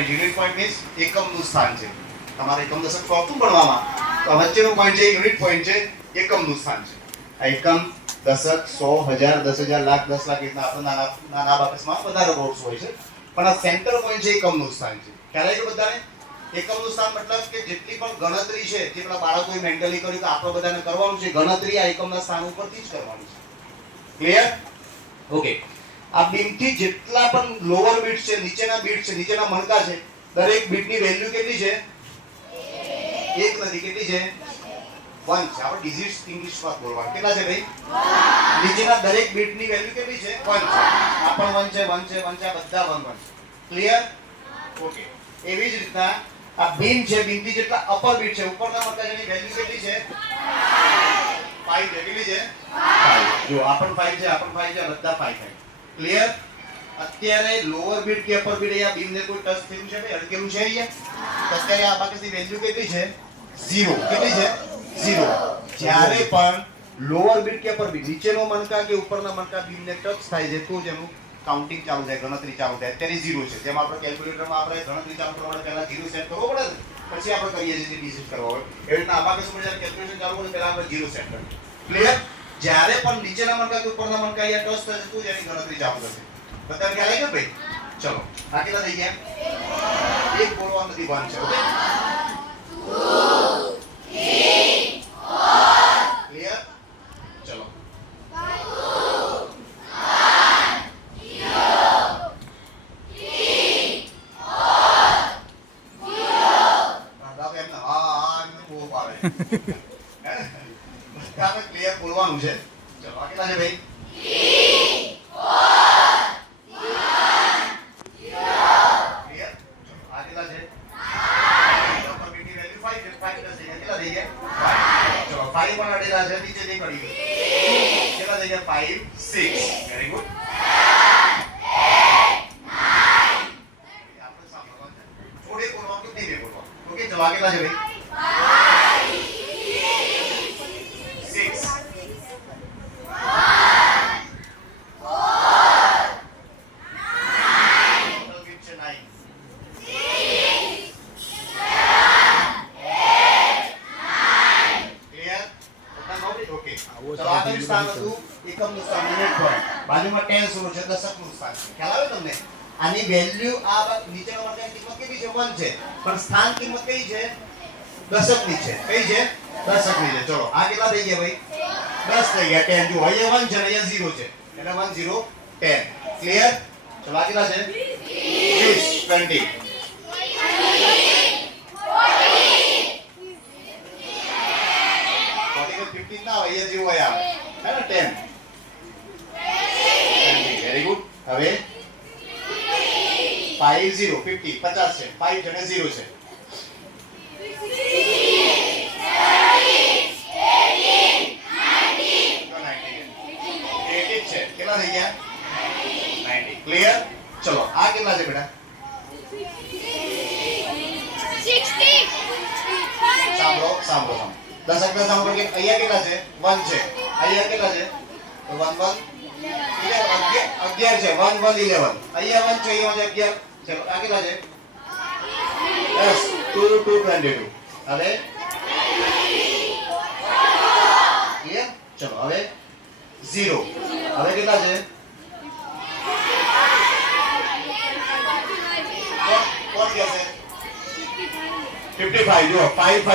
Unit point means એકમનું સ્થાન છે. તમારે એકમ દશક ચોથું ભણવામાં તો વચ્ચેનો પોઈન્ટ છે યુનિટ પોઈન્ટ છે, એકમનું સ્થાન છે. આ એકમ દશક 100 1000 10000 લાખ 10 લાખ એટલા આપણે નાના બાકસમાં વધારે બોર્ડ્સ હોય છે, પણ આ સેન્ટર પોઈન્ટ છે એકમનું સ્થાન છે. ખ્યાલ આવી ગયો બધાને? એકમનું સ્થાન મતલબ કે જેટલી પણ ગણતરી છે જે પેલા બાળકોએ મેન્ટલી કર્યું કે આપણે બધાને કરવાનું છે, ગણતરી આ એકમના સ્થાન ઉપરથી જ કરવાની છે. ક્લિયર? ઓકે. આ બીમથી જેટલા પણ લોઅર બીટ છે, નીચેના બીટ છે, નીચેના મણકા છે, દરેક બીટની વેલ્યુ કેટલી છે? એક નથી, કેટલી છે? 1 છે. આપણે ડિજિટ્સ ઇંગ્લિશમાં બોલવાનું. કેટલા છે ભાઈ? 1. નીચેના દરેક બીટની વેલ્યુ કેટલી છે? 1 છે. આ પણ 1 છે, 1 છે, 1 છે, આ બધા 1 1 છે. ક્લિયર? ઓકે. એવી જ રીતના આ બીમ છે, બીમથી જેટલા અપર બીટ છે, ઉપરના મણકા જેની વેલ્યુ કેટલી છે? 5 છે. કેટલી છે? 5. જો આ પણ 5 છે, આ પણ 5 છે, બધા 5 છે. ક્લિયર? અત્યારે લોઅર બીટ કે અપર બીટ અહીંયા બીમને કોઈ ટચ થયું છે ભાઈ? અડકેલું છે અહીંયા? તો અત્યારે આ બાકસની વેલ્યુ કેટલી છે? 0. કેટલી છે? 0. જ્યારે પણ લોઅર બીટ કે અપર બીટ નીચેનો મણકા કે ઉપરના મણકા બીમને ટચ થાય છે તો જ એનું કાઉન્ટિંગ ચાલુ થાય, ગણતરી ચાલુ થાય. અત્યારે 0 છે. જેમ આપણે કેલ્ક્યુલેટરમાં આપણે ગણતરી ચાલુ કરવા માટે પહેલા 0 સેટ કરવો પડે ને, પછી આપણે કરીએ છીએ ડિજિટ કરવા હોય. એવી રીતના આબાકસમાં જ્યારે કેલ્ક્યુલેશન ચાલુ હોય પહેલા આપણે 0 સેટ કરીએ. ક્લિયર? જ્યારે પણ નીચેના મણકા કે ઉપરના મણકા અહીંયા ટચ થશે તો જ એની ગણતરી ચાલુ થશે. બધાને ખ્યાલ આવી ગયો ભાઈ? ચલો આ કેટલા થઈ ગયા? એક બોલવા નથી, 1 છે. Okay, 2 3 4 clear? ચલો 5 ક્લિયર બોલવાનું છે. ચલો આ કેટલા છે ભાઈ? 5 પણ અડેલા છે, નીચે નહીં પડી ગયું. કેટલા થઈ ગયા? 5 6. Very good. આપણે સાંભળવાનું છે, થોડે બોલવાનું કે ધીરે બોલવાનું. ઓકે, ચલો આ કેટલા છે ભાઈ? 6 બાજુમાં 10 શરૂ છે, દશકનું સ્થાન છે. ખ્યાલ આવે તમને? આની વેલ્યુ આ નીચેનો મણકાની કિંમત કેટલી છે? 1 છે, પણ સ્થાન કિંમત કઈ છે? દશકની છે. કઈ છે? દશકની છે. ચલો આ કેટલા થઈ ગયા ભાઈ? 10 થઈ ગયા. 10 જો અહીંયા 1 છે અને અહીંયા 0 છે, એટલે 1 0 10. ક્લિયર? ચલો આ કેટલા છે? 20 20 15 ના હોય, અહીંયા જેવું હોય આવે હે ને? 10 વેરી ગુડ. હવે 50 50 50 છે, 5 છે અને 0 છે. 80 છે. કેટલા થઈ ગયા? 90. ક્લિયર? ચલો આ કેટલા છે બેટા? 60. સાંભળો સાંભળો દશક ના સાંભળો કે અહીંયા કેટલા છે? 1 છે. અહીંયા કેટલા છે? તો 1 1 11 છે. 1 1 11. અહીંયા 1 છે, અહીંયા 11. ચલો આ કેટલા છે? yes 2 2 22. હવે ક્લિયર? ચલો હવે 0. હવે કેટલા છે? કોણ કહે છે? 55. જો 5 5